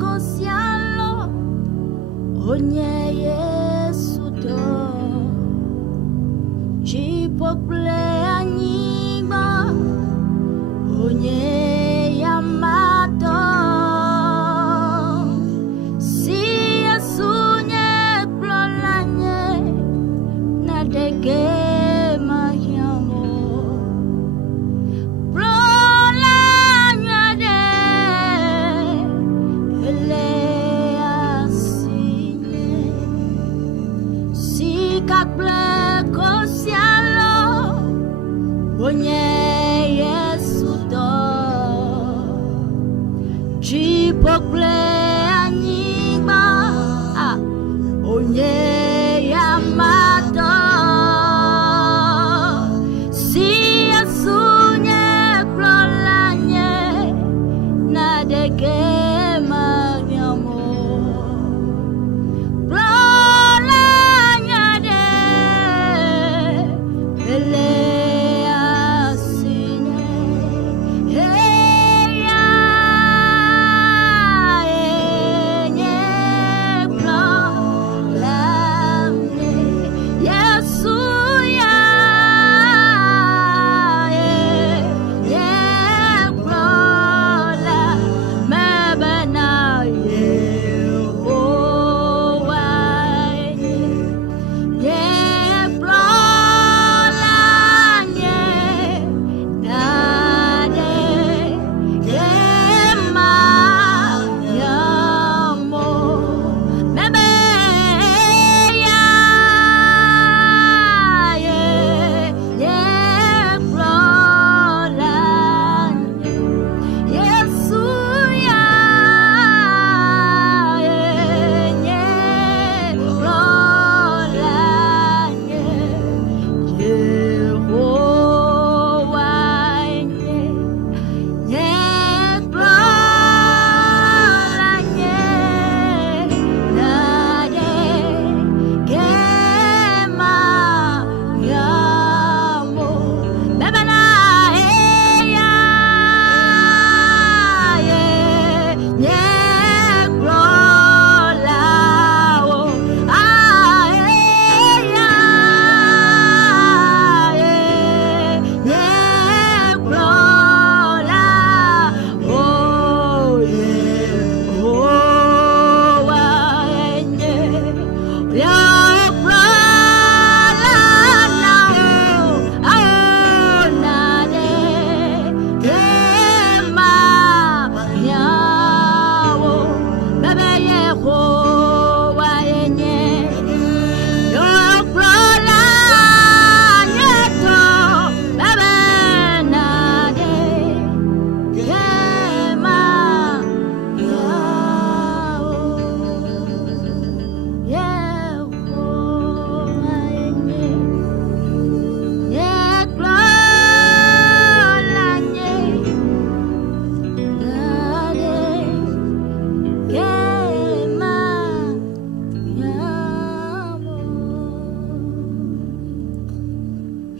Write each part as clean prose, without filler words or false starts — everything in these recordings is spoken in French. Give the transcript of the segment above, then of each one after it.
kosialo onye Yesu do Chipotle anyigba onye Yamato si Yesu nye klolanye na dege onye Yesu do Chipotle anyigba onye Yamato si Yesu nye klolanye na dege magyamo klolanye de ele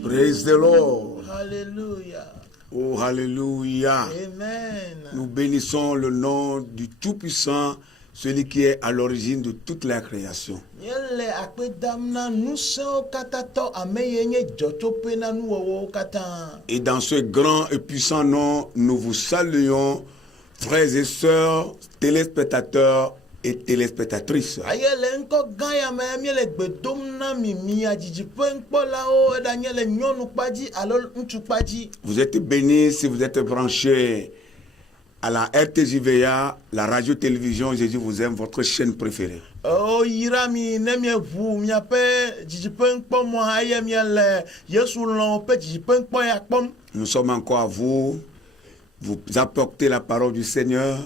Praise the Lord. Hallelujah. Oh, hallelujah. Amen. Nous bénissons le nom du Tout-Puissant, celui qui est à l'origine de toute la création. Et dans ce grand et puissant nom, nous vous saluons, frères et sœurs, téléspectateurs et téléspectatrices. Vous êtes bénis si vous êtes branchés à la RTJVA, la radio-télévision Jésus vous aime, votre chaîne préférée. Nous sommes encore à vous apporter la parole du Seigneur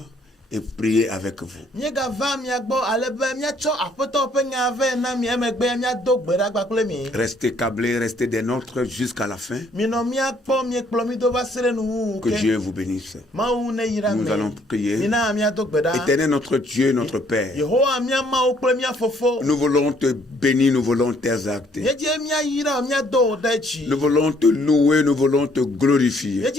et prier avec vous. Restez câblés, restez des nôtres jusqu'à la fin. Que Dieu vous bénisse. Nous allons prier. Éternel notre Dieu, notre Père, nous voulons te bénir, nous voulons t'exalter. Nous voulons te louer, nous voulons te glorifier.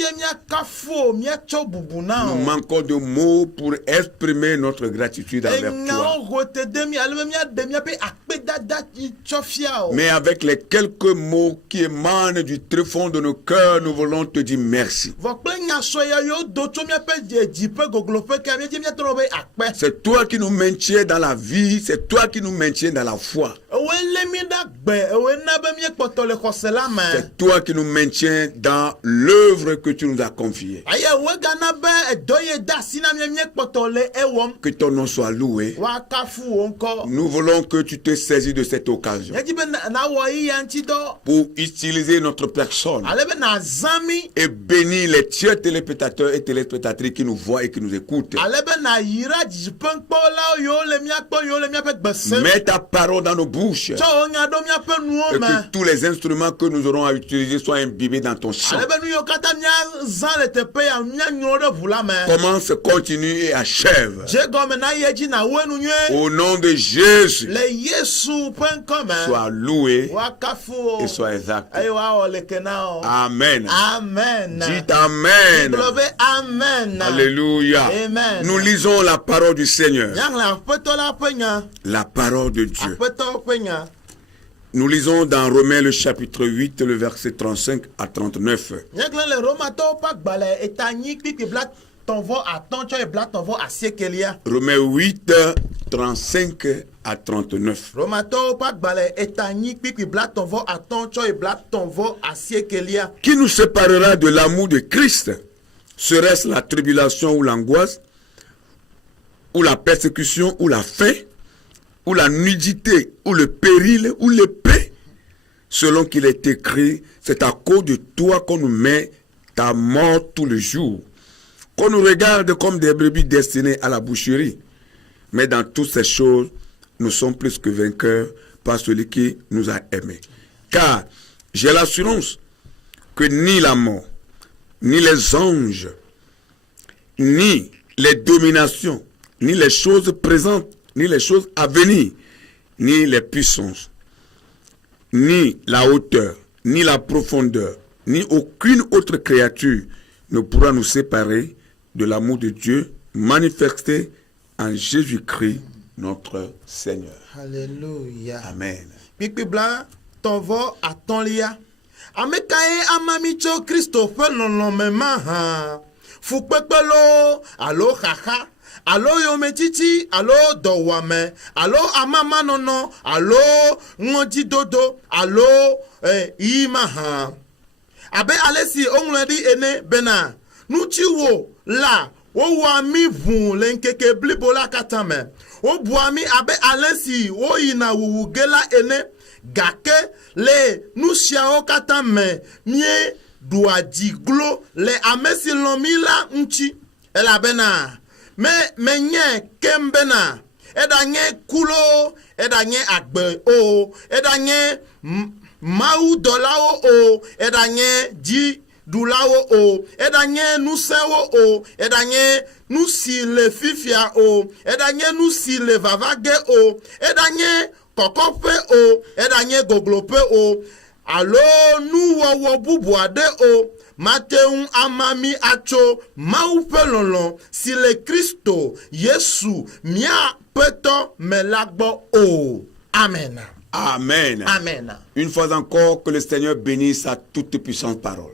Nous manquons de mots pour exprimer notre gratitude envers toi. Mais avec les quelques mots qui émanent du tréfonds de nos cœurs, nous voulons te dire merci. C'est toi qui nous maintiens dans la vie, c'est toi qui nous maintiens dans la foi. C'est toi qui nous maintiens dans l'œuvre que tu nous as confiée. Que ton nom soit loué. Nous voulons que tu te saisis de cette occasion pour utiliser notre personne et bénir les tiers téléspectateurs et téléspectatrices qui nous voient et qui nous écoutent. Mets ta parole dans nos bouches et que tous les instruments que nous aurons à utiliser soient imbibés dans ton sang. Commence, continue et achève. Au nom de Jésus, sois loué et sois exalté. Amen. Amen. Dites Amen. Amen. Alléluia. Amen. Nous lisons la parole du Seigneur. La parole de Dieu. Nous lisons dans Romains le chapitre 8, le verset 35 à 39. Romains 8, 35 à 39. Qui nous séparera de l'amour de Christ? Serait-ce la tribulation ou l'angoisse, ou la persécution, ou la faim, ou la nudité, ou le péril, ou l'épée? Selon qu'il est écrit, c'est à cause de toi qu'on nous met ta mort tous les jours, qu'on nous regarde comme des brebis destinées à la boucherie. Mais dans toutes ces choses, nous sommes plus que vainqueurs par celui qui nous a aimés. Car j'ai l'assurance que ni la mort, ni les anges, ni les dominations, ni les choses présentes, ni les choses à venir, ni les puissances, ni la hauteur, ni la profondeur, ni aucune autre créature ne pourra nous séparer de l'amour de Dieu manifesté en Jésus-Christ, notre Seigneur. Alléluia. Amen. Pipi blanc, ton vo à ton lia. Amekaye amamicho Christophe non mema. Fukpekpelo, alo haha. Alo yometiti, alo dowame, alo amama nono, alo ngoti dodo, alo imaha. Abe alesi ongledi ene bena. Nuchiwo la o wami vun lenkeke blibola katame. O buami abe alesi o ina wugela ene gake le nusiao katame mie duaji glo le amesi lomila nchi ela bena. Me nye kembena edanye kulo edanye agbe o edanye mau dolao o edanye ji dulawo o edanye nusewo o edanye nusi le fifia o edanye nusi le vavage o edanye kokope o edanye goglope o alo nu wowo bubuade o Mateun amami acho maupelolon si le Christo Yesu mia peto melagbo o. Amen. Amen. Amen. Une fois encore, que le Seigneur bénisse sa toute puissante parole.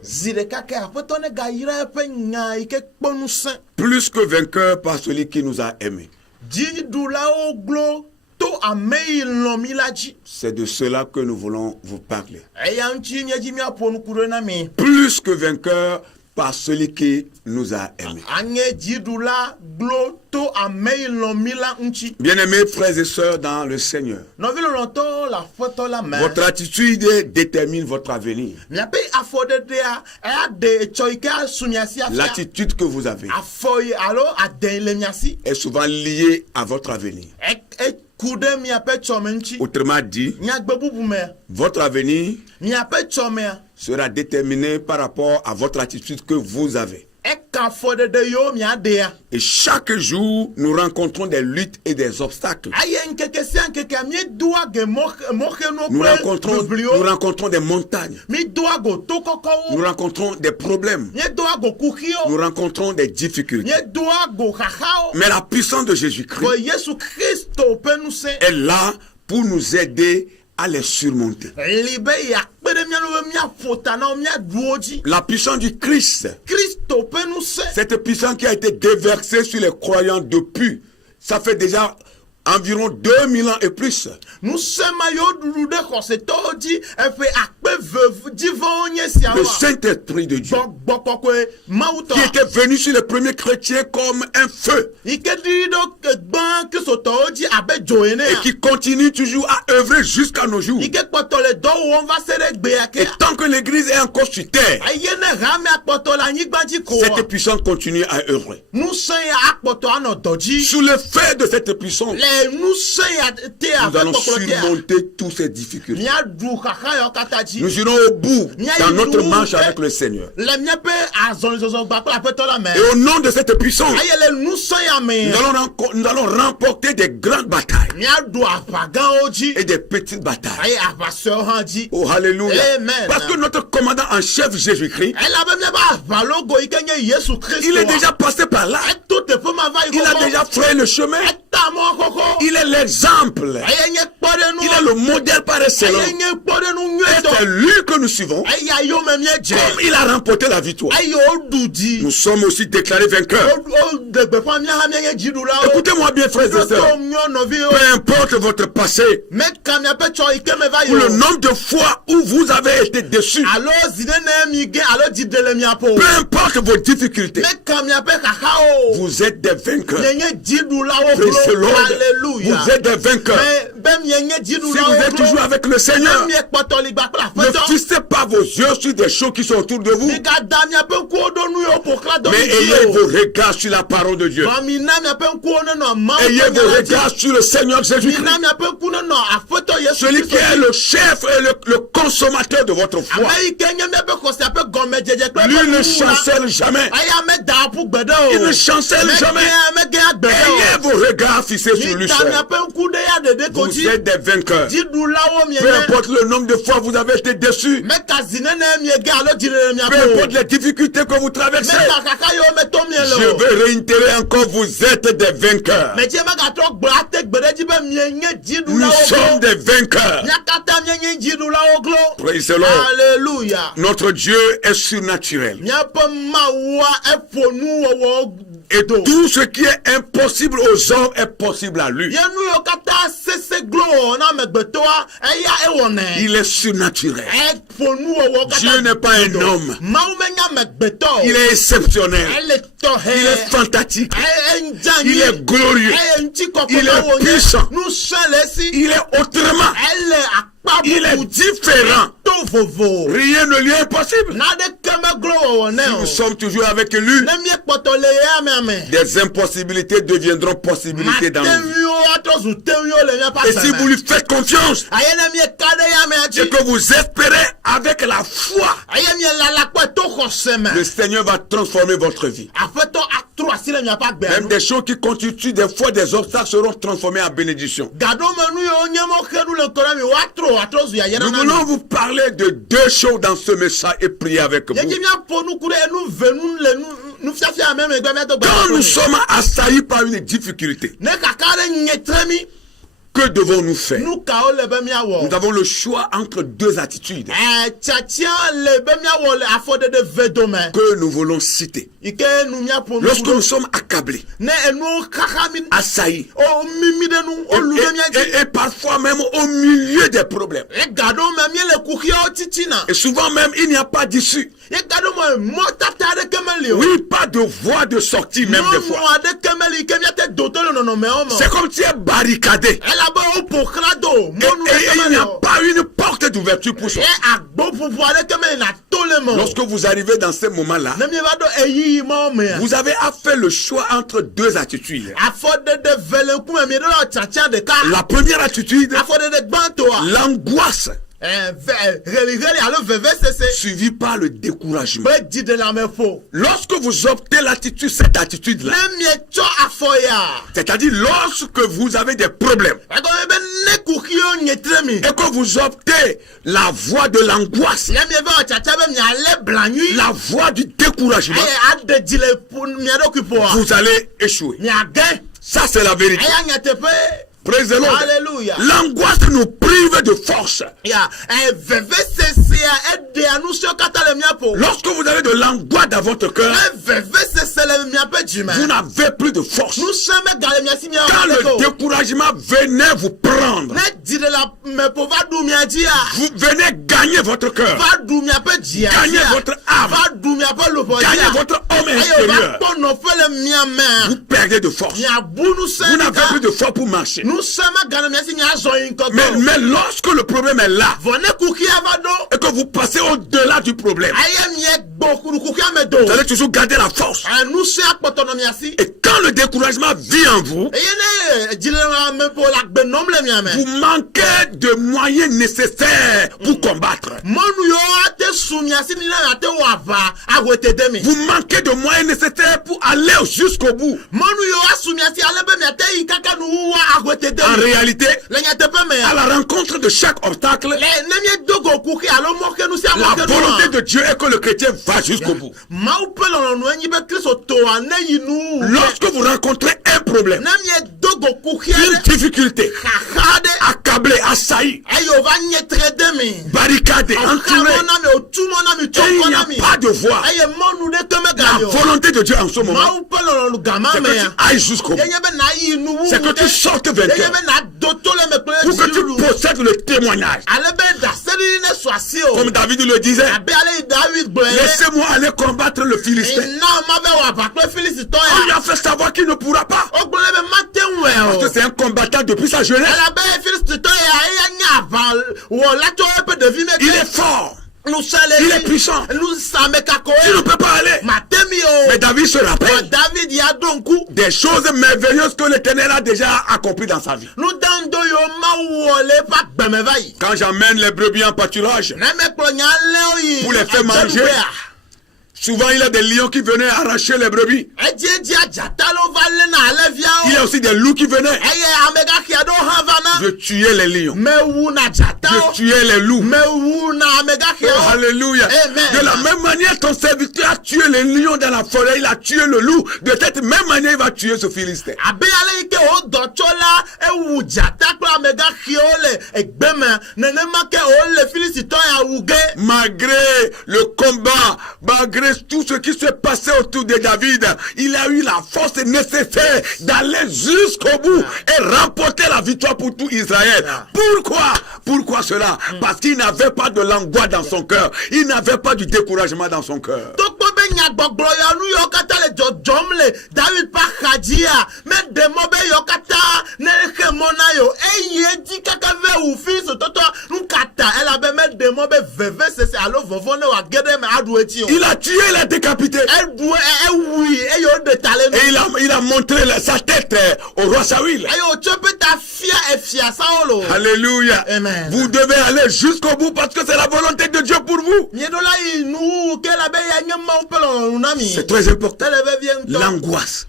Plus que vainqueur par celui qui nous a aimés. C'est de cela que nous voulons vous parler. Plus que vainqueur par celui qui nous a aimés. Bien-aimés frères et sœurs dans le Seigneur, votre attitude détermine votre avenir. L'attitude que vous avez est souvent liée à votre avenir. Autrement dit, votre avenir sera déterminé par rapport à votre attitude que vous avez. afɔɖeɖe yiwo miaɖea. Et chaque jour, nous rencontrons des luttes et des obstacles. Aye ŋkeke sia ŋkekea miedoa ge mɔxenuwo Nous kple bibliwo. rencontrons des montagnes. Miedoa go to Nous kɔkɔwo. rencontrons des problèmes. Miedoa go kuxiwo. Nous rencontrons des difficultés. Miedoa go xaxawo. Mais la puissance de Jésus-Christ Ke Yesu Kristo ƒe ŋusẽ. est là pour nous aider à les surmonter. Li be yeakpe ɖe mía ŋu be míaƒo ta na wo míaɖu wo dzi. La puissance du Christ, Kristo ƒe ŋusẽ. cette puissance qui a été déversée sur les croyants depuis, ça fait déjà environ 2000 ans et plus. Ŋusẽ ma yiwo ɖuɖu ɖe xɔsetɔwo dzi eƒe akpe dzivɔwo nye siawo. Le Saint-Esprit de Dieu, Gbɔgbɔ kɔkɔe Mawu qui tɔ. était venu sur les premiers chrétiens comme un feu Yi ke ɖi ɖo gbã kristotɔwo dzi abe dzo et enea. qui continue toujours à œuvrer jusqu'à nos jours. Yi ke kpɔtɔ le dɔ wɔm va se ɖe gbea Et ke. tant que l'Église est encore sur terre, Eye ne hame akpɔtɔ le anyigba dzi ko. cette puissance continue à œuvrer. Ŋusẽ ya akpɔtɔ anɔ dɔ dzi. Sous l'effet de cette puissance, Le ŋusẽ ya te nous aƒe allons kpɔkplɔ tea. surmonter toutes ces difficultés. Míaɖu xaxa yawo katã dzi. Nous irons au bout dans notre marche avec le Seigneur. Le míaƒe azɔlizɔzɔ gba kple aƒetɔ la me. Et au nom de cette puissance, Eye le ŋusẽ ya me. nous allons remporter des grandes batailles Míaɖu aʋa gãwo dzi. et des petites batailles. Eye aʋasɔewo hã dzi. Oh, alléluia. Amen. Parce que notre commandant en chef Jésus-Christ, Elabe míaƒe aʋalogo yi ke nye Yesu Kristo. il est déjà passé par là. Eto teƒe ma va yi Il a kɔkɔ. déjà frayé le chemin. Eta mɔ kɔkɔ. Il est l'exemple. Eye nye kpɔɖenu. Il est le modèle par excellence. Eye nye kpɔɖenu Et c'est nyuietɔ. lui que nous suivons. Eya yome míedze. Comme il a remporté la victoire. Eye woɖu dzi. Nous sommes aussi déclarés vainqueurs. Woɖe gbeƒã mía hã míenye dziɖulawo. Écoutez-moi bien, frères et sœurs. Míaƒe mía nɔviwo. Peu importe votre passé Meka miaƒe tsɔ yi ke me va yi ou o. le nombre de fois où vous avez été déçus, Alo zinene mi ge alo dziɖe le miaƒo. peu importe vos difficultés, Meka miaƒe xaxawo. vous êtes des vainqueurs. Mienye dziɖulawo Praise the glo. Lord. Alléluia. Vous êtes des vainqueurs. Mais be mienye Si vous dziɖulawo êtes toujours avec le Seigneur, miekpɔtɔ li gba kple ne aƒetɔ. fixez pas vos yeux sur des choses qui sont autour de vous, Migada miaƒe ŋkuwo ɖo nu yiwo ƒo xlã dɔ mais mi dzi ayez o. vos regards sur la parole de Dieu. Mina miaƒe ŋkuwo nenɔ Mawu Ayez ƒe vos nya la dzi. regards sur le Seigneur Jésus-Christ, Mina miaƒe ŋku nenɔ aƒetɔ Yesu celui qui Kristo est dzi. le chef et le consommateur de votre foi. Ame yi ke nye miaƒe xɔse ƒe gɔmedzedze kple Lui eƒe ne nuwuwu la. chancelle jamais. Aya meda aƒu gbe ɖe o. Il ne chancelle jamais. Megẽ agbe ɖe Ayez o. vos regards fixés sur lui Mita seul. miaƒe ŋku ɖe ya ɖeɖe ko Vous dzi. êtes des vainqueurs. Dziɖulawo Peu mienye. importe le nombre de fois vous avez été déçus, Meka zinene miege alo dziɖe le peu miaƒe o. importe les difficultés que vous traversez, Meka xaxa yiwo meto mie je le o. vais réitérer encore, vous êtes des vainqueurs. Medie megatrɔ gblɔ ate gbe ɖe dzi be mienye Nous dziɖulawo sommes glo. des vainqueurs. Mia katã mienye dziɖulawo glo. Praise the Lord. Alléluia. Notre Dieu est surnaturel. Miaƒe Mawua eƒo nuwɔwɔ Et do. tout ce qui est impossible aux hommes est possible à lui. Ye nu yiwo katã sese glo wɔ na amegbetɔa eya ewɔnɛ. Il est surnaturel. Eƒo nuwɔwɔ katã. Dieu n'est pas un do. homme. Mawu menye amegbetɔ o. Il est exceptionnel. Elle tɔxɛ. Il est fantastique. Endzanyi. Il est glorieux. Eye ŋutikɔkɔ Il est na wo nye. puissant. Nusẽ le esi. Il est autrement. Elle akpa Il est bubu. différent. To vovo. Rien ne lui est impossible. Naɖeke meglo wɔwɔ nɛ o. Nous sommes toujours avec lui. Ne miekpɔtɔ le ye ame. Des impossibilités deviendront possibilités dans nos vies. Matewiwo atrɔ zu tewiwo le miaƒe Et si vous aseme. lui faites confiance Aye ne mieka ɖe ya amea et dzi. que vous espérez avec la foi, Aye mielala kpɔe to xɔse me. le Seigneur va transformer votre vie. Aƒetɔ atro asi le miaƒe agbea Même nu. des choses qui constituent des fois des obstacles seront transformées en bénédiction. Gaɖomenu yiwo nye mɔxenu le ŋkɔ na mi woatrɔ zu yayra Nous na mi. voulons vous parler de deux choses dans ce message et prier avec vous. Yedzi miaƒo nuku ɖe enu ve nu le nufiafia ame megbe miado gbe. Quand nous sommes assaillis par une difficulté, Ne kaka ɖe nye tre mi. que devons-nous faire? Nu kawo le be miawɔ. Nous avons le choix entre deux attitudes Tiatia le be miawɔ le afɔɖeɖe ve dome. que nous voulons citer. Yi ke nu miaƒo Lorsque nuku nous ɖo. sommes accablés, Ne enuwo xaxa mi. assaillis, O mimi ɖe nu. O lu ɖe mia dzi. et parfois même au milieu des problèmes. Gaɖome miele kuxiawo titina. Et souvent même, il n'y a pas d'issue. Ye gaɖome mɔtata aɖeke meli o. Oui, pas de voie de sortie même des Nyɔnu fois. aɖeke meli ke miate do to le nɔnɔmewo me. C'est comme si tu es barricadé. Elabe woƒo xlã do. Et, Mɔnu et ɖeke il n'y meli a o. pas une porte d'ouverture pour Ye sortir. agbo ƒuƒu aɖeke meli na to le me o. Lorsque vous arrivez dans ce moment-là, Ne mieva ɖo eyiyi mawo mea. vous avez à faire le choix entre deux attitudes. Afɔɖeɖe ve le ŋkume mi ɖo la tiatia ɖeka. La première attitude, Afɔɖeɖe gbãtɔa. l'angoisse suivi par le découragement. découragement. Lorsque vous optez cette attitude-là, c'est-à-dire lorsque vous avez des problèmes et que vous optez la voie de l'angoisse, la voie du découragement, vous allez échouer. Ça, c'est la vérité. Praise the Lord. Alléluia. L'angoisse nous prive de force. Lorsque vous avez de l'angoisse dans votre cœur, vous n'avez plus de force. Quand le découragement venait vous prendre, vous venez gagner votre cœur, gagner votre âme, gagner votre homme intérieur. Vous perdez de force. Vous n'avez plus de force pour marcher. Mais lorsque le problème est là et que vous passez au-delà du problème, vous allez toujours garder la force. Et quand le découragement vient en vous, vous manquez de moyens nécessaires pour combattre. Vous manquez de moyens nécessaires pour aller jusqu'au bout. En réalité, à la rencontre de chaque obstacle, la volonté de Dieu est que le chrétien va jusqu'au bout. Lorsque vous rencontrez un problème, une difficulté, accablé, assailli, barricadé, entouré, et il n'y a pas de voie, la volonté de Dieu en ce moment, c'est que tu ailles jusqu'au bout. C'est que tu sortes vainqueur. Pour que tu possèdes le témoignage. Comme David le disait, laissez-moi aller combattre le Philistin. On lui a fait savoir qu'il ne pourra pas. Parce que c'est un combattant depuis sa jeunesse. Il est fort. Il est puissant. Il ne peut pas aller. Mais David se rappelle des choses merveilleuses que l'Éternel a déjà accomplies dans sa vie. Quand j'emmène les brebis en pâturage pour les faire manger, souvent il y a des lions qui venaient arracher les brebis. Il y a aussi des loups qui venaient. Je tuais les lions. Je tuais les loups. Oh, alléluia. De la même manière, ton serviteur a tué les lions dans la forêt, il a tué le loup. De cette même manière, il va tuer ce Philistin. Malgré le combat, malgré tout ce qui se passait autour de David, il a eu la force nécessaire d'aller jusqu'au bout et remporter la victoire pour tout Israël. Pourquoi? Pourquoi cela? Parce qu'il n'avait pas de l'angoisse dans son cœur. Il n'avait pas du découragement dans son cœur. Il a tué, il a décapité. Et il a montré sa tête au roi Saül. Alléluia. Amen. Vous devez aller jusqu'au bout parce que c'est la volonté de Dieu pour vous. C'est très important. L'angoisse,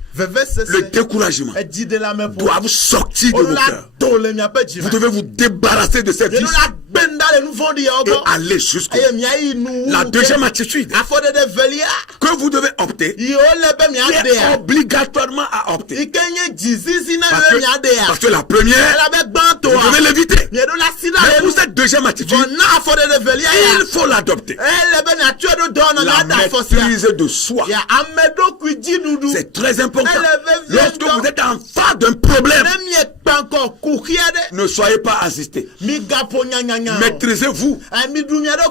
le découragement doivent sortir de vos cœurs. Vous devez vous débarrasser de ces vices et aller jusqu'au bout. La deuxième attitude que vous devez opter, est obligatoirement à opter. Parce que la première, vous devez l'éviter. Mais pour cette deuxième attitude, il faut l'adopter. La maîtrise de soi. C'est très important. Lorsque vous êtes en face d'un problème, ne soyez pas assisté. Maîtrisez-vous.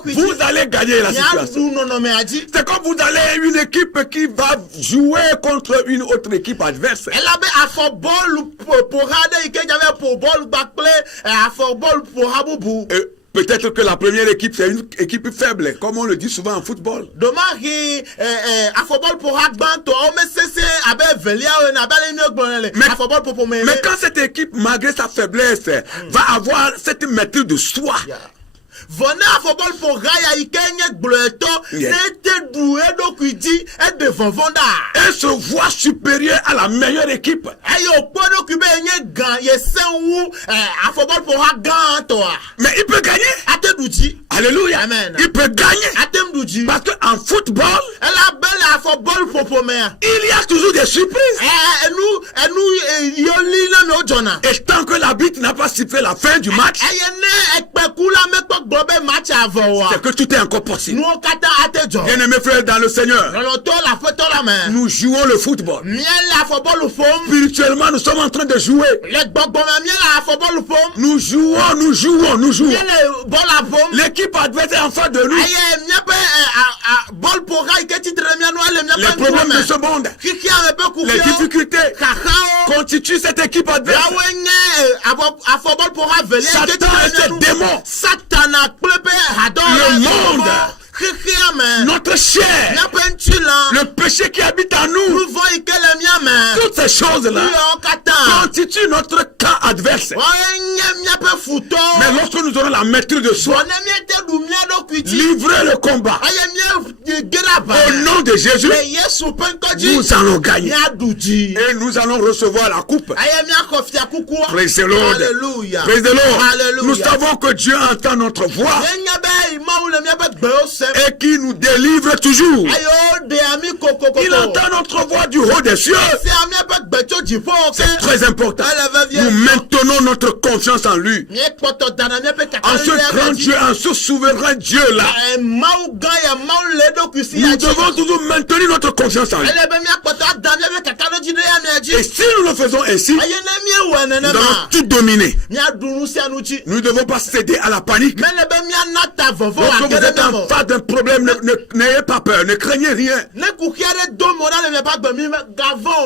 Vous allez gagner la situation. C'est comme vous allez une équipe qui va jouer contre une autre équipe adverse. Peut-être que la première équipe, c'est une équipe faible, comme on le dit souvent en football. Mais quand cette équipe, malgré sa faiblesse, va avoir cette maîtrise de soi, Vone afobol pour raya ikenye gbleueto Yes. nete doué dokuidi et devant vonda. Et se voit supérieur à la meilleure équipe. Ayo podo kube enye gan ye senwu afobol pour ha gan toi. Mais il peut gagner. Ate douji. Alléluia. Amen. Il peut gagner. Atem douji. Parce qu'en football, Elle a belle afobol popomea. il y a toujours des surprises. Nous yoli na no jona. Et tant que l'arbitre n'a pas sifflé la fin du match, Ayene ekpekula mekpek globe match avant. c'est que tout est encore possible. Nous kata ate jo. Bien-aimés frères dans le Seigneur, Loloto la photo la main. nous jouons le football. Miel la football fom. Spirituellement, nous sommes en train de jouer. Le gbogbo miel la football fom. Nous jouons. Miel bol la fom. L'équipe adverse est en face de nous. Aye miape bol pour rai que titre miel no le Les miape. problèmes de ce monde, Kiki a peu coupé. les difficultés Kakao. constituent cette équipe adverse. Yawenye a football pour raveler. Satan et ses démons. Satan a plepe adore. Le monde. Kiki a main. Notre chair, Miape ntula. le péché qui habite en nous, Nous voyons que le mien main. toutes ces choses-là Yo kata. constituent notre camp adverse. Oyenye miape futo. Mais lorsque nous aurons la maîtrise de soi, Bonne miete du mien do kuiti. livrer le combat Aye mien geraba. au nom de Jésus, Le Yesu penkoji. nous allons gagner. Mia duji. Et nous allons recevoir la coupe. Aye mia kofia kukua. Praise the Lord. Alléluia. Praise the Lord. Alléluia. Nous savons que Dieu entend notre voix Yenye be imawu le mia be gbeose. et qui nous délivre toujours. Ayo de ami koko. Il entend notre voix du haut des cieux. C'est ami be gbecho jipo. C'est très important. Elle Nous maintenons notre confiance en lui. Mie poto dana mie pe kaka. En ce grand Dieu, en ce souverain Dieu-là. Mawu gan ya mawu le do kusi Nous ya. devons toujours maintenir notre confiance en lui. Elle be mia poto dana mie pe kaka no jide ya mie ji. Et si nous le faisons ainsi, Aye na mie wene nous na allons ma. tout dominer. Mia dunu si anuchi. Nous ne devons pas céder à la panique. Mais le be mia nata vovo Lorsque wa vous êtes en face d'un problème, n'ayez pas peur, ne craignez rien. ne kukiare do mo na le me pa gbe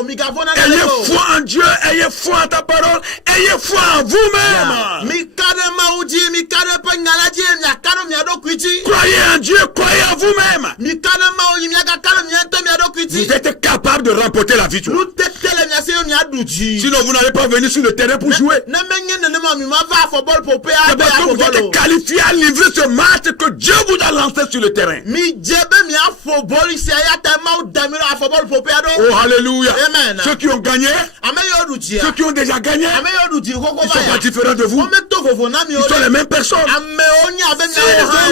mi gavon na Ayez le foi en Dieu, ayez foi en ta parole, ayez foi en vous-même. mi kade mauji mi kade pe ngalaji mi akano mi ado kuiti Croyez en Dieu, croyez en vous-même. mi kade mauji mi akano mi ento mi ado kuiti Vous êtes capable de remporter la victoire. lu tetele mi ase mi aduji Sinon, vous n'allez pas venir sur le terrain pour jouer. na menye ne ma mi ma va football pour pe C'est abe parce que vous êtes football qualifié à livrer ce match que Dieu vous a lancé sur le terrain. mi jebe mi a football isi ya ta mau damiro a football pour pe ado Oh, alléluia. Amen. Ceux qui ont gagné, ame yo duji ceux qui ont déjà gagné, ame yo duji koko ils ne ba sont pas ya différents de vous. o me to fofo na mi Ils o sont les mêmes personnes. ame onya abe mi Si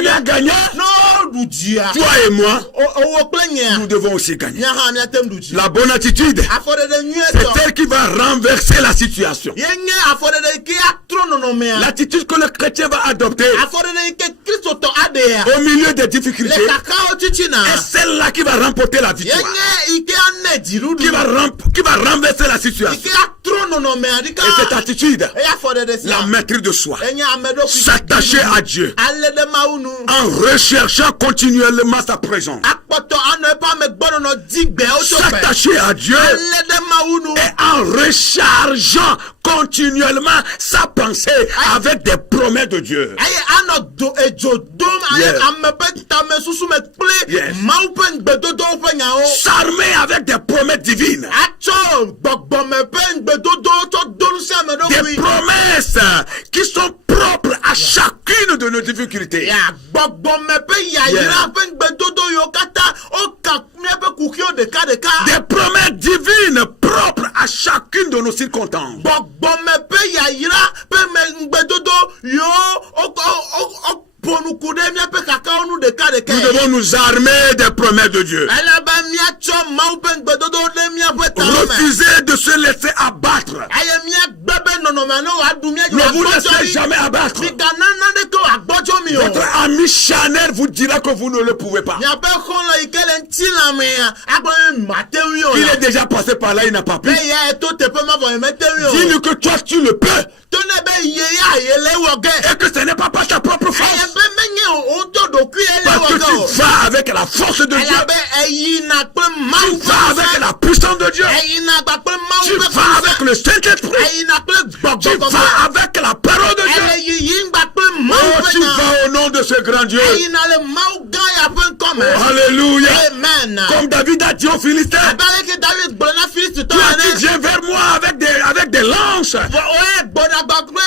ils ont gagné, no duji a toi et moi, o plenya nous devons aussi gagner. nya ha mi atem duji La bonne attitude, afọdede nyuie c'est tọ celle qui va renverser la situation. yenye afọdede ike atronono mea L'attitude que le chrétien va adopter afọdede ike kristo tọ ade ya au milieu des le difficultés kaka ochichi na est celle-là qui va remporter la victoire. yenye ike ane jirudu Qui va renverser la situation. ike atronono mea dika Et cette attitude, eye afọdede si la maîtrise de soi. enye amedo S'attacher à Dieu alede maunu en recherchant continuellement sa présence. akpọtọ anọ epe ame gbọdọnọ digbe otsọpẹ S'attacher à Dieu alede maunu et en rechargeant continuellement sa pensée avec des promesses de Dieu. aye anọ do edzo dom aye Yes. ame pe tame susu me kple Yes. mawu pe ngbedodo pe nyawo. S'armer avec des promesses divines. Atsɔ gbɔgbɔme ƒe ŋgbedodo tsɔ donu si ame Des ɖokui. promesses qui sont propres à chacune de nos difficultés. Ya gbɔgbɔme ƒe yayra ƒe ŋgbedodo yiwo katã woka míaƒe kuxiwo ɖeka. Des promesses divines propres à chacune de nos circonstances. Gbɔgbɔme ƒe yayra ƒe ŋgbedodo yiwo ponuku ɖe míaƒe kakawo nu ɖeka. Nous devons nous armer des promesses de Dieu. Ele be míatsɔ Mawu ƒe ŋgbedodo ɖe míaƒe tawo me. Refuser de se laisser abattre. Eye míagbe be nɔnɔme ne wòaɖu Ne vous laissez míadzo jamais abattre. migana naneke wòagbɔdzɔ mi o. Votre ami charnel vous dira que vous ne le pouvez pas. Miaƒe xɔlɔ yi ke le ŋutilãmea agblɔ be mate ŋui o. Il est déjà passé par là, il n'a pas pu. Be ya eto teƒe ma vɔ mete ŋui o. Dis-lui que toi tu le peux To ne be ye ya ye le wɔ ge. et que ce n'est pas par ta propre Eye force. be menye o to ɖokui ye le Parce wɔ que ge o. tu vas avec la force de Dieu. Elabe eyina kple Mawu Tu vas avec la puissance de Dieu. eyina kple Tu Mawu ƒe vas avec le Saint-Esprit. eyina kple Tu gbɔgbɔ vas avec la parole de Dieu. ele yiyim gba kple Mawu Oh, ƒe tu nya. vas au nom de ce grand Dieu. Eyina le Mawu gã ya ƒe ŋkɔ me. Oh, alléluia. Amen. Comme David a dit aux Philistins, Abe aleke David gblɔ na Filistitɔ toi tu ene. viens vers moi avec des lances. Oye gbɔdagba kple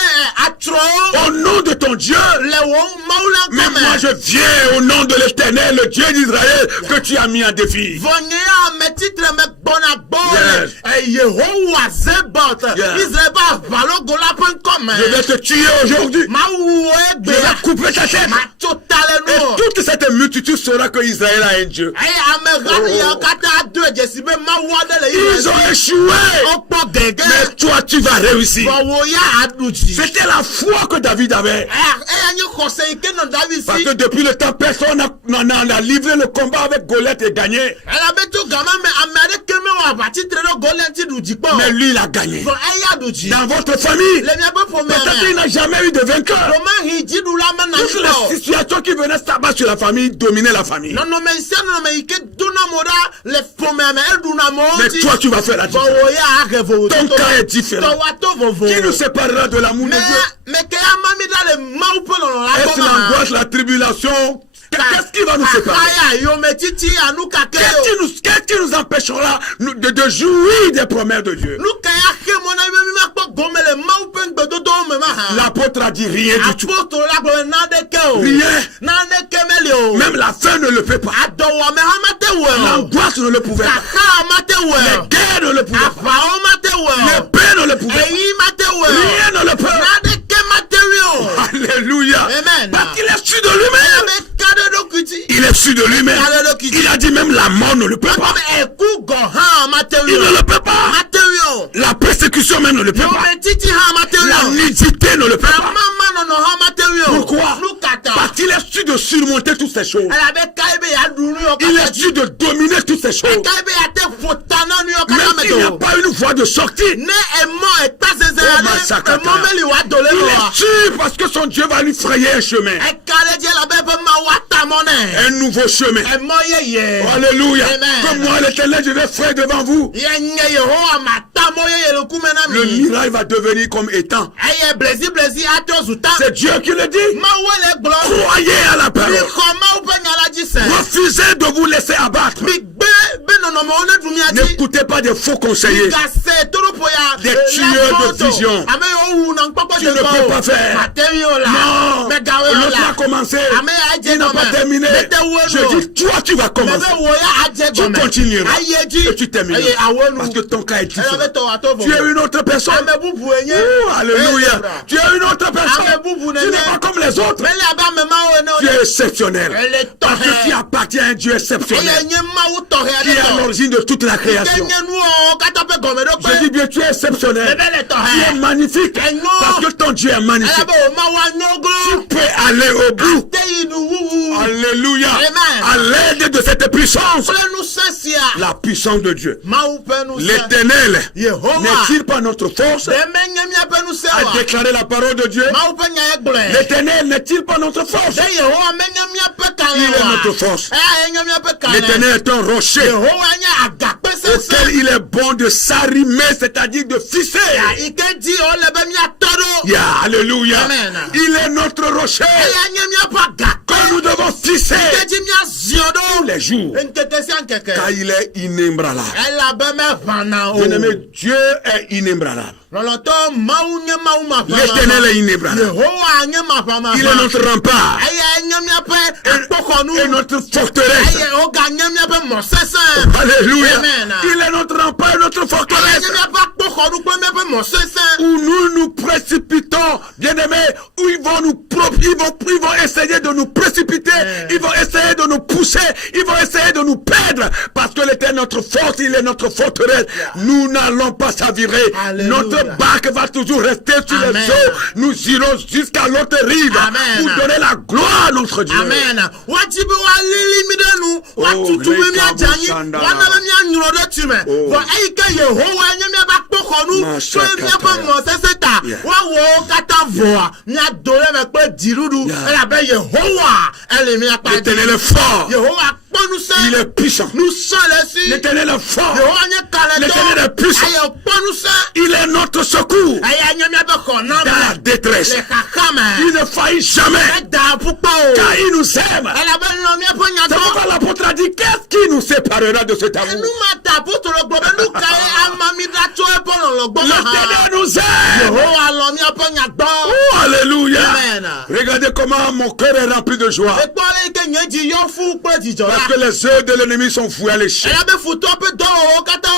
atrɔwo. Au nom de que ton Dieu. le wo mawu la Mais moi je viens au nom de l'Éternel, le Dieu d'Israël, que tu as mis en défi. vɔnyɛ ame titre me gbɔna gbɔ Yes. le Yehowa Zebot Yes. Israël ba valogo la ƒe ŋkɔme Je vais te tuer aujourd'hui. mawu wo Je egbe vais couper ta tête. matso ta le Et nu toute cette multitude saura que Israël a un Dieu. eye ameha yawo katã do dzesi be mawu aɖe le Ils ont Israël échoué. wokpɔ gege Mais toi, tu vas réussir. vɔ wo ya aɖu dzi C'était la foi que David avait. eya nye xɔse yi ke nɔ David Parce si que depuis le temps, personne n'a livré le combat avec Goliath et gagné. elabe tso gama me ame aɖeke mewɔ aʋatitre ɖe Goliath ɖu dzi kpɔ Mais lui, il a gagné. vɔ eya ɖu dzi Dans votre famille, le miaƒe ƒome peut-être il n'a jamais eu de vainqueur. domahi dziɖula mena Toutes kpɔ les situations qui venaient s'abattre sur la famille dominaient la famille. nɔnɔme sia nɔnɔme yi ke dona mo ɖa le ƒomea me eɖuna mo Mais ŋuti toi, tu vas faire la vɔ différence. wo ya ahe vovo Ton cas est différent. tɔwa to vovo Qui nous séparera de l'amour de Dieu? me ke ama mi ɖa le mawu ƒe lɔlɔ la Est-ce l'angoisse, la tribulation? Qu'est-ce qui va nous séparer? akaya yome titi anu kake Qu'est-ce qui nous empêchera de jouir des promesses de Dieu? nu ka ya xe mo na mi makpɔ gome le mawu ƒe ŋgbedodowo me ma ha L'apôtre a dit rien du tout. apostolo la gblɔ naneke o Rien. naneke meli o Même la faim ne le fait pas. adɔwɔme hã mate wɔe o L'angoisse ne le pouvait pas. kaka mate Les wɔe o guerres ne le pouvaient pas. aʋawo mate wɔe Les o paix ne le pouvaient pas. eyi mate wɔe o Rien ne le peut. naneke mate wi o Alléluia. Amen. Parce qu'il est sûr de lui-même. ebe ka ɖe ɖokui dzi Il est sûr de lui-même. Il a dit même la mort ne le peut pas. ebe eku gɔ hã mate wi Il ne o le peut pas. mate wi o La persécution même ne le peut pas. yome titi hã mate wi La o nudité ne le peut pas. amama nɔnɔ hã mate wi o Pourquoi? nu kata Parce qu'il est sûr de surmonter toutes ces choses. elabe ka ebe ya ɖu nu yɔ Il kata est sûr de dominer toutes ces choses. ka ebe ya te ƒo ta na nu yɔ Même kata me s'il n'y a do pas une voie de sortie. ne emɔ eta sese Oh, aɖe Masakata. emɔ meli wa do le Il lo wa est sûr parce que son Dieu va lui frayer un chemin. eka ɖe dzi elabe eƒe mawu ata mɔ nɛ Un nouveau chemin. emɔ yeye Alléluia. Amen. Comme moi, l'Éternel, je vais frayer devant vous. yenye yehowa mata mɔ yeye le kume na Le mi miracle va devenir comme étant. eye blesi atrɔ zu ta C'est Dieu qui le dit. mawu le gblɔ Croyez à la mi parole. xɔ mawu ƒe nya la dzi se Refusez de vous laisser abattre. mi gbe be nɔnɔmewo ne ɖu mia dzi N'écoutez pas des faux conseillers. gase toropo ya Des tueurs de vision. ame yiwo wu na nkpɔkpɔ Tu ne peux pas faire. mate wi o la Non. megawe o L'autre a la commencé. ame ya Il dze n'a pas gɔme terminé. mete wo Je no dis, toi, tu vas mebe commencer. wo ya adze Tu gɔme continueras. aye dzi Et tu termineras. eye awo nu Parce que ton cas est différent. elabe tɔ wa to Tu es vovo une autre personne. ame bubu enye Oh, alléluia. Ebra. Tu es une autre personne. Ame bubu Tu nene. n'es pas comme les autres. meli abe ame mawo ene Tu o es ne exceptionnel. Elle est Parce que torrée. tu appartiens à un Dieu eye exceptionnel. nye mawu tɔxɛ Qui aɖe est à tɔ l'origine de toute la ke création. nye nuwo katã ƒe gɔmeɖokpe Je dis bien, tu es exceptionnel. ebe le Tu es tɔxɛ magnifique. Enyo. Parce que ton Dieu est magnifique. elabe wo mawu anyogo Tu peux aller au bout. te yi nu wuwu Alléluia. Amen. À l'aide de cette puissance. kple nusẽ sia La puissance de Dieu. mawu ƒe nusẽ L'Éternel Yehowa n'est-il pas notre force ɖe menye míaƒe nusẽ à oa déclarer la parole de Dieu? mawu ƒe nya ye gblɔe L'Éternel n'est-il pas notre force? ɖe Yehowa menye míaƒe Il est kalẽ notre force. eya ye nye míaƒe kalẽ L'Éternel est un rocher Yehowa nye agakpe auquel sesẽ il est bon de s'arrimer, c'est-à-dire de fisser. yi ke dzi wole be míatɔ ɖo Yeah, alléluia. Amen. Il est notre rocher eya nye míaƒe agakpe que nous devons fisser ke dzi míaziɔ tous ɖo les jours. ŋkeke sia ŋkeke Car il est inébranlable. elabe meʋãna o Bien-aimé, Dieu est inébranlable. lɔlɔtɔ mawu nye mawu L'Éternel est maʋãma inébranlable. Yehowa nye maʋãmaʋã Il est notre rempart eya nye míaƒe akpɔxɔnu et notre forteresse. eye woganye míaƒe mɔ sesẽ Alléluia. Amen. Il est notre rempart et notre eya forteresse. nye míaƒe akpɔxɔnu kple míaƒe mɔ sesẽ Où nous nous précipitons, bien-aimés, où ils vont essayer de nous précipiter, ils vont essayer de nous pousser, ils vont essayer de nous perdre, parce que l'Éternel est notre force, il est notre forteresse. Nous n'allons pas s'avirer. Alléluia. Notre barque va toujours rester sur les Amen. eaux. Nous irons jusqu'à l'autre rive Amen. pour donner la gloire à notre Dieu. amen wati be walili mi ɖe nu watutu be míadze anyi Lekabusanda. wana be míanyrɔ ɖe tsi me vɔ eyi ke Yehowa nye míaƒe akpɔxɔnu kple míaƒe mɔ sesẽ ta Yeah. woawɔwo katã vɔa míado ɖe me kple dziɖuɖu Yeah. elabe Yehowa ele míakpa L'Éternel est fort. Yehowa kpɔ Il nusẽ est puissant. nusẽ le si L'Éternel est fort. Yehowa nye L'Éternel est kalẽtɔ puissant. eye kpɔ nusẽ Il est notre secours eya nye míaƒe dans la xɔname détresse. le xaxa me Il ne faillit jamais. eda ƒukpa o Car il nous aime. elabe lɔ míaƒe C'est pourquoi nyadɔ l'apôtre a dit, qu'est-ce qui nous séparera de cet amour? enu ma ta apostolo gblɔ be nu ka ye ama mi ɖa tso eƒe lɔlɔ gbɔ ma ha L'Éternel nous aime. Yehowa lɔ míaƒe nyagbɔ Oh, alléluia. Amen. Amen. Regardez comment mon cœur est rempli de joie. Ekpɔle ke nye dzi yɔ fún kple dzidzɔ Parce la. que les œufs de l'ennemi sont fouillés à l'échelle. Eya be futɔ ƒe dɔwɔwɔ katã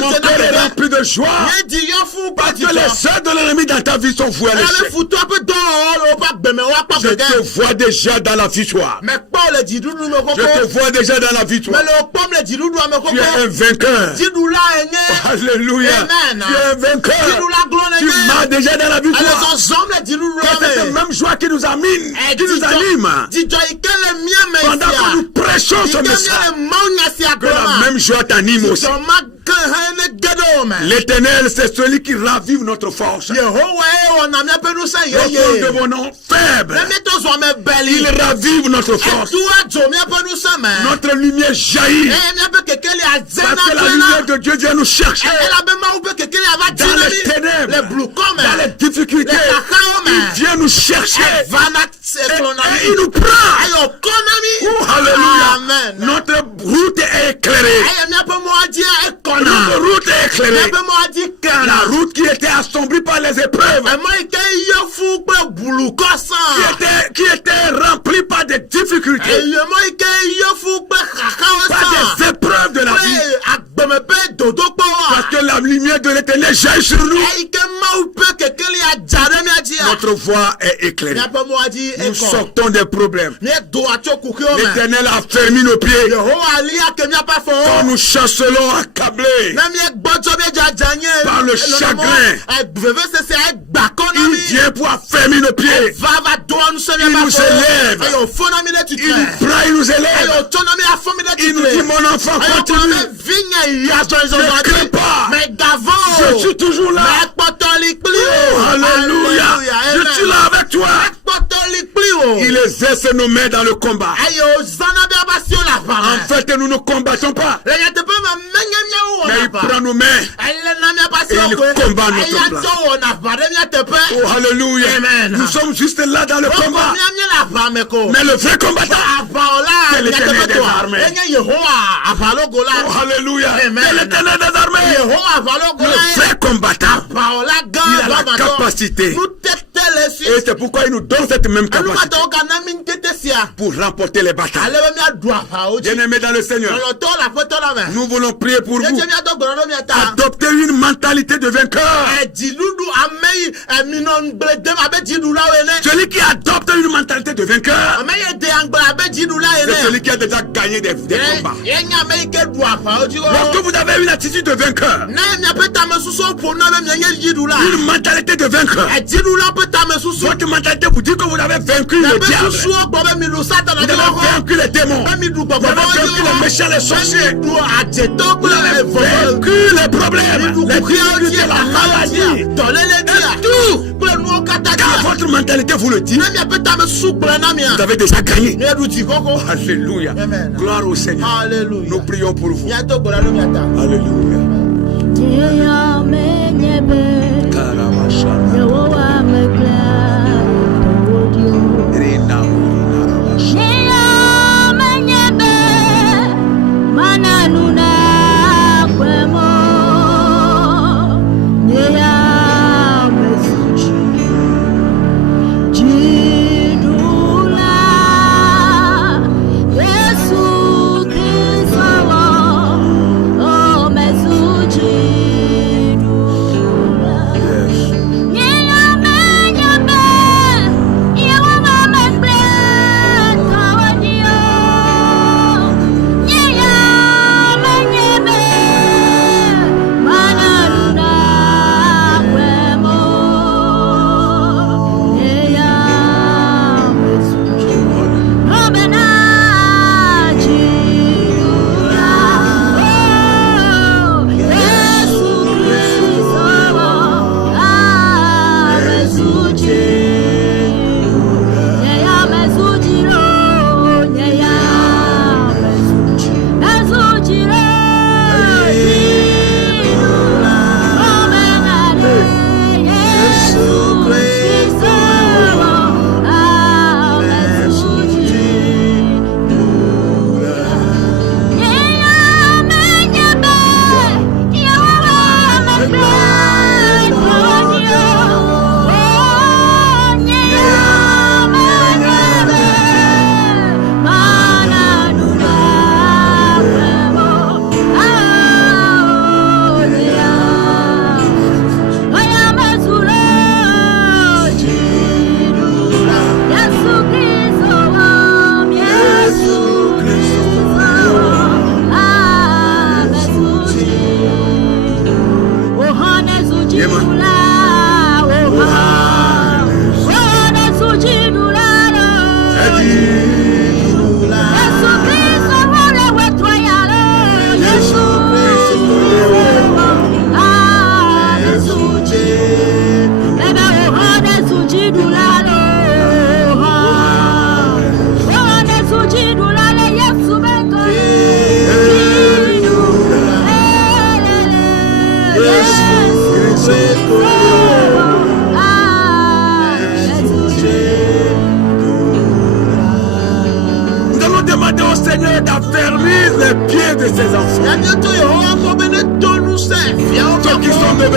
Mon ɔdze na cœur est gɛgɛ. rempli de joie. Nye dzi yɔ fún Parce kple que dzidzɔ. les œufs de l'ennemi dans ta vie sont fouillés à Eya be l'échelle. futɔ ƒe dɔwɔwɔ le woƒe agbeme woakpɔ Je te gɛgɛ. vois déjà dans la victoire. Mɛ kpɔ le dziɖuɖu me Je te koko. vois déjà dans la Mɛ victoire. le wokpɔm le dziɖuɖua me Tu es un koko. vainqueur. Dziɖula enye. Alléluia. Amen. Tu es un vainqueur. Dziɖula gblɔ Tu nenye. marches déjà dans la Ale victoire. zɔzɔm le dziɖuɖua C'est cette me. même joie qui nous anime. Qui nous anime. Dzidzɔ yi ke le mía me Pendant que nous prêchons ce Yi ke mía message. le Mawunya sia Que la gblɔma. même joie t'anime aussi. Dzidzɔ ma ke hã ne ge ɖe wo me. L'éternel, c'est celui qui ravive notre force. Yehowa ye wɔna míaƒe ŋusẽ Lorsque nous yeye. devenons faibles, Ne míeto zɔ me beli. il ravive notre force. Etu adzo míaƒe ŋusẽ me. Notre lumière jaillit. Eye míaƒe kekeli adze Parce que na la klẽ lumière na. de Dieu vient nous chercher. Elabe Mawu ƒe kekeli ava dzi Dans na les mí. ténèbres, Le blukɔ me. dans les difficultés, Le xaxawo me. il vient nous chercher. Va na ekplɔ na Et il mí. nous prend. Ayɔ kɔ na mí. Oh, alléluia. Amen. Notre route est éclairée. Eye míaƒe mɔa dzi ekɔna. Notre route est éclairée. Míaƒe mɔa dzi La kana. route qui était assombrie par les épreuves, Emɔ yi ke yɔ fún kple bulukɔ sãn. qui était remplie par des difficultés, Emɔ yi ke yɔ fún kple xaxawo par des sãn. épreuves de la vie. Kple agbeme ƒe dodokpɔ Parce wa. que la lumière de l'éternel jaillit sur nous. Eyi ke Mawu ƒe kekeli adza ɖe mía dzia. Notre voie est éclairée. Míaƒe mɔa dzi Nous ekɔ. sortons des problèmes. Míedoa tso kuxiwo me. L'éternel a fermé nos pieds. Yehowa lia ke míaƒe Quand afɔwo. nous chancelons accablés, Ne míegbɔdzɔ míedzadza nye. Par le chagrin. Vevesese egbakɔ na il mí. vient pour affermir nos pieds. Va doa nu se Il míaƒe nous élève. afɔwo. Eye wòfɔ na mí ɖe Il titre. nous prend, il nous Eye élève. wòtsɔ na mí afɔ mí ɖe Il nous dit, titre. mon enfant, Eye wògblɔ continue. ne vinye yi azɔlizɔzɔ Ne crains pas. Mègavɔ̃ o. Je suis toujours là. Mèkpɔtɔli kpli Oh, o. alléluia. Je suis là avec toi. Mèkpɔtɔli kpli o. Il exerce nos mains dans le combat. Eye wòzãna bí a bá si o le aʋa En me. fait, nous ne combattons pas. Le nyateƒe me menye míawo Mais il wɔna aʋa. prend nos mains. Ele na míaƒe Et il asiwo koe. combat notre Eya place. tɔ wɔna aʋa ɖe mía teƒe. Oh, alléluia. Amen. Nous sommes juste là dans le Wokɔ combat. mía le aʋa me ko. Mais le vrai combattant, Aʋawɔla C'est l'éternel nyateƒe des toa. armées. Enye Yehowa aʋalogo oh, la. alléluia. Amen. C'est l'éternel des armées. Yehowa aʋalogo Le la ye. vrai combattant. Aʋawɔla gã Il a la gbãgbãtɔ. capacité. Nutete le si. Et c'est pourquoi il nous donne cette même capacité Enumatawo gana mí nutete sia. pour remporter les batailles. Ale be míaɖu aʋawo dzi. Bien-aimés dans le Seigneur, Lɔlɔtɔwo le aƒetɔ la me. nous voulons prier pour vous. Míetse míadɔ gbɔɖɔ ɖe mía ta. Adoptez une mentalité de vainqueur. Dziɖuɖu ame yi minɔ ŋgble dem abe dziɖulawo ene. Celui qui adopte une mentalité de vainqueur, Ame yi de aŋgble abe dziɖula c'est ene. celui qui a déjà gagné des combats. Yenye ame yi ke ɖu aʋawo dzi Lorsque wɔwɔ. vous avez une attitude de vainqueur, Ne miaƒe tamesusuwo ƒo na be mienye dziɖula. une mentalité de vainqueur, Dziɖula ƒe tamesusu. votre mentalité vous dit que vous avez vaincu le Miaƒe diable, susuwo gbɔ be mi ɖu Satana vous dzi avez wɔwɔ. vaincu les démons, Be mi ɖu vous avez gbɔgbɔwo dzi vaincu les méchants, les sorciers, wɔwɔ. Be mi ɖu adzetɔ vous avez kple vɔvɔ. vaincu les problèmes, Mi ɖu les kuxiawo dzi, difficultés, la axawo dzi, maladie, dɔléle dzi, tout. kple nuwo katã Car dzi. votre mentalité vous le dit, Ne miaƒe tamesusu gblɔ na mia. vous avez déjà gagné. Mieɖu dzi kɔkɔ. Alléluia. Amen. Gloire au Seigneur. Alléluia. Nous prions pour vous. Míado gbɔɖɔ ɖe mia ta. Alléluia.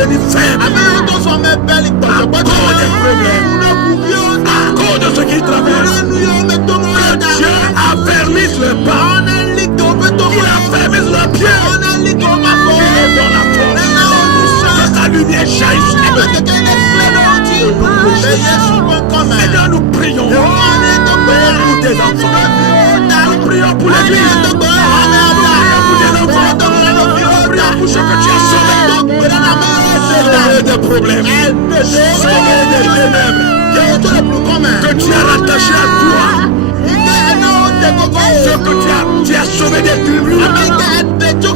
devenus faibles à cause des problèmes, à cause de ce qu'ils traversent. Que Dieu affermisse leurs pas, qu'il affermisse leurs pieds, qu'il leur donne la force, que sa lumière jaillisse sur eux. Seigneur, nous prions pour tes enfants, nous prions pour l'église, nous prions pour tes enfants, nous prions pour ce que tu as sauvé. Sauver des problèmes, sauver des ténèbres que tu as rattaché à toi, ce que tu as sauvé des tribus, ce que tu as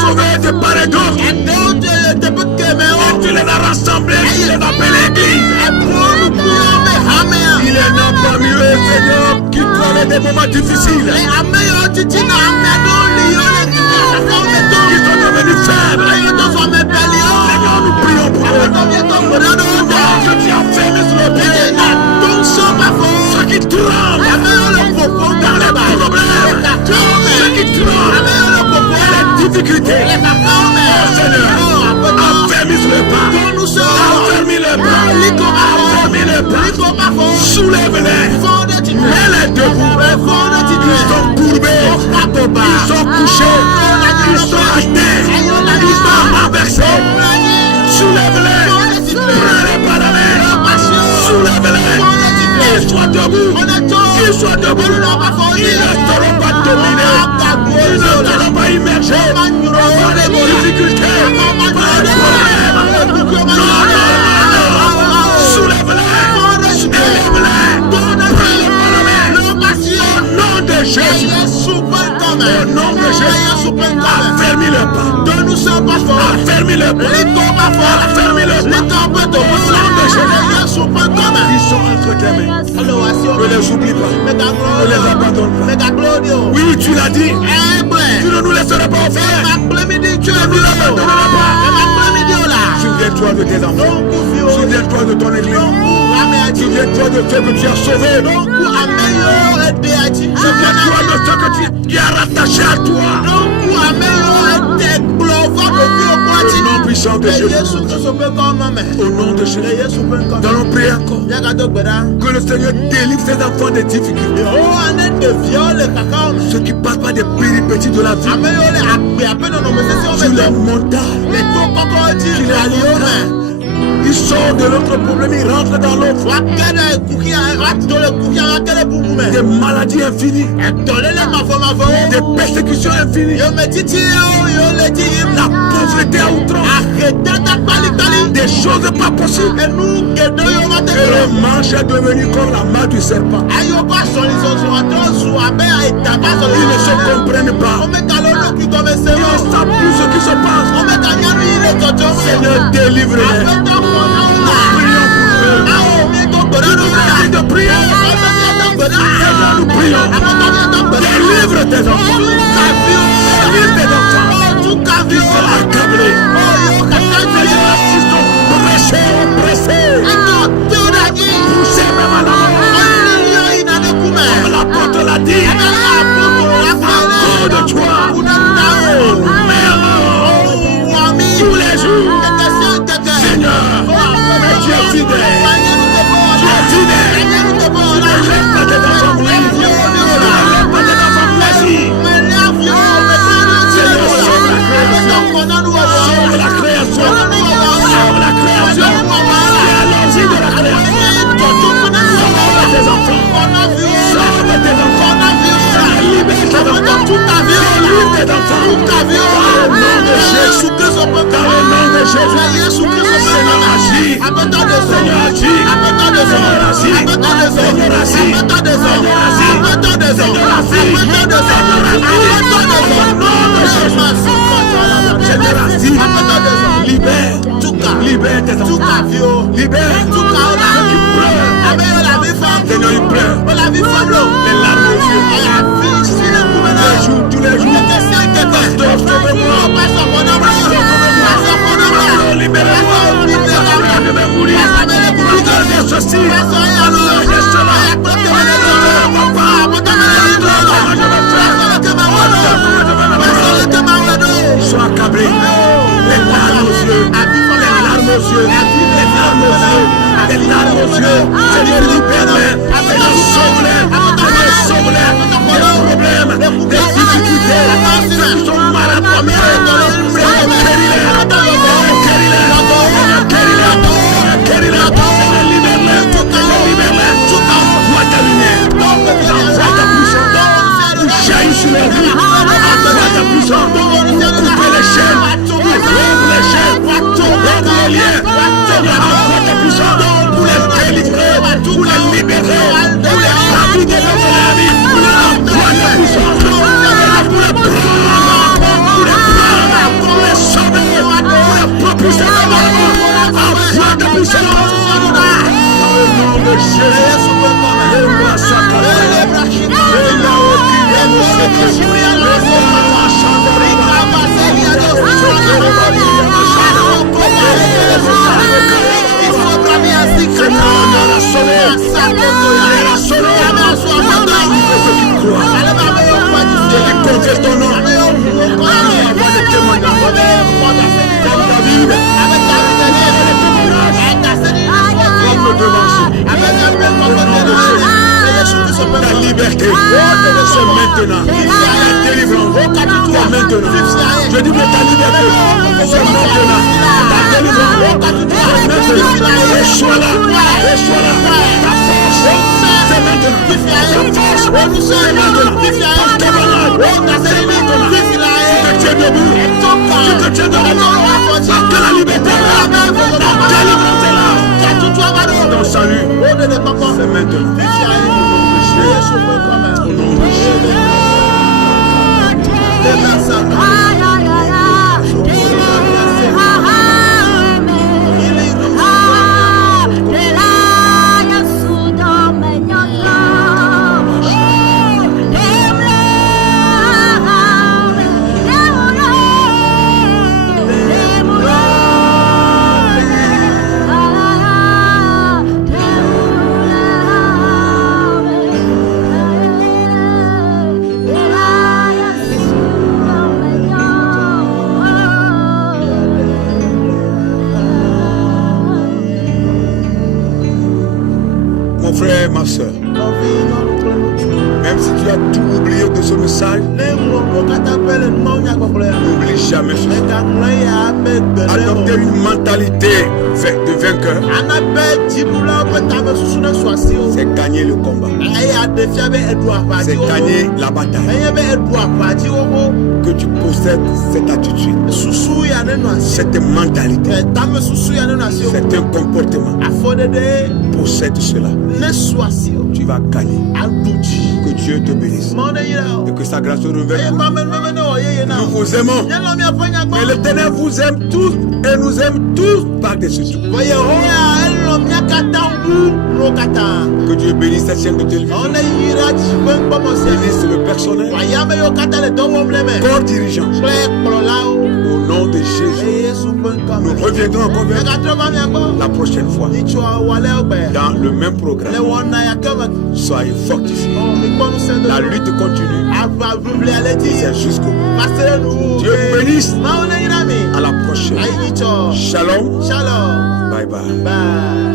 sauvé de part et d'autre, et tu les as rassemblés, tu les as appelés l'église. Il est non parmi eux, Seigneur, qui traversent des moments difficiles, qui sont devenus faibles. Seigneur, nous prions pour eux. Que tu as fait sur le pied. Ceux qui tremblent dans les problèmes, ceux qui tremblent dans les difficultés. Seigneur, affermis le pas. Affermis le pas. Affermis le pas. Soulève-les. Mets-les debout. Ils sont courbés. Ils sont couchés. Ils sont à terre. Ils sont renversés. Soulève-les. Prends-les par la main. Soulève-les. Qu'ils soient debout. Qu'ils soient debout. Ils ne seront pas dominés. Ils ne seront pas immergés par les difficultés, par les problèmes. Non, non, non, non. Soulève-les. Élève-les. Prends-les par la main. Au nom de Jésus. Au nom de Jésus. Affermis le pas. Affermis le pas. Affermis le pas. Au nom de Jésus. Ils sont entre tes mains. Ne les oublie pas. Ne les abandonne pas. Oui, tu l'as dit. Tu ne nous laisseras pas offrir. Tu ne nous abandonneras pas. Souviens-toi de tes enfants. Souviens-toi de ton église. Souviens-toi de ce que tu as sauvé. Souviens-toi de ce que tu as rattaché à toi. Au nom puissant de Jésus. Au nom de Jésus. Nous allons prier encore. Que le Seigneur délivre ses enfants des difficultés. Ceux qui passent par des péripéties de la vie. Sur les montagnes. Sur les montagnes. Il sort de l'autre problème, il rentre dans l'autre. Des maladies infinies. Des persécutions infinies. La pauvreté à outrance. Des choses pas possibles. Et le manche est devenu comme la main du serpent. Ils ne se comprennent pas. Ils ne savent plus ce qui se passe. Seigneur, délivre-les. De prière. Nous prions. Délivre tes enfants. Délivre tes enfants. Qui sont accablés. Ils sont pressés, oppressés. Poussés même à la mort. Comme l'apôtre l'a dit. À cause de toi. Tous les jours. Seigneur, tu es fidèle. Tu es fidèle. Tu ne laisses pas tes enfants mourir. Tu ne laisses pas tes enfants plaisir. Seigneur, sauve la création. Sauve la création. Sauve la création. Tu es l'origine de la création. Sauve tes enfants. Sauve tes enfants. Libère tes enfants. Libère tes enfants. Dans le nom de Jésus. Dans le nom de Jésus. Seigneur, agis. Seigneur, agis. Seigneur, agis. Seigneur, agis. Seigneur, agis. Seigneur, agis. Libère. Libère tes enfants. Libère. Ceux qui pleurent. Seigneur, ils pleurent. Les larmes aux yeux. Tous les jours. Pasteur, sauvez-moi. Libérez-moi. Je vais mourir. Pasteur, j'ai ceci. Pasteur, j'ai cela. Ils sont accablés. Les larmes aux yeux. larmes aux yeux. Seigneur, libère-les. Seigneur, sauve-les. Seigneur, sauve-les. Des problèmes, des difficultés, ceux qui sont mal informés. Seigneur, guéris-les. Libère-les. Libère-les. Envoie ta lumière. Envoie ta puissance. Jaillit sur leur vie. Envoie ta puissance. Couper les chaînes. Rompre les chaînes. Rompre les liens. Envoie ta puissance. Pour les délivrer. Pour les libérer. Pour les raviver dans la vie. Envoie ta puissance. Pour les prendre. Pour les sauver. Pour les propulser dans l'avant. Envoie ta puissance. Dans le nom de Jésus. La liberté, c'est maintenant. La délivrance, c'est maintenant. Je dis que ta liberté, c'est maintenant. Ta délivrance, c'est maintenant. Et sois là, ta force, c'est maintenant. Ta force, c'est maintenant. Ta témoignage, c'est maintenant. Si tu es debout, si tu es debout, que la liberté est là, la délivrance est là. Ton salut, c'est maintenant. Au nom de Jésus. Mon frère, ma soeur, même si tu as tout oublié de ce message, n'oublie jamais ceci. Adopter une mentalité de vainqueur, c'est gagner le combat. C'est gagner la bataille. Que tu possèdes cette attitude, cette mentalité, c'est un comportement. Possède cela. Tu vas gagner. Que Dieu te bénisse. Et que sa grâce revêt. Nous vous aimons. Mais l'Éternel vous aime tous et nous aime tous par-dessus tout. Que Dieu bénisse cette chaîne de télévision. Bénisse le personnel. Corps dirigeant. Au nom de Jésus. Nous reviendrons encore vers la prochaine fois. Dans le même programme. Soyez fortifiés. La lutte continue. C'est jusqu'au bout. Dieu vous bénisse. À la prochaine. Shalom. Shalom. Bye bye. Bye.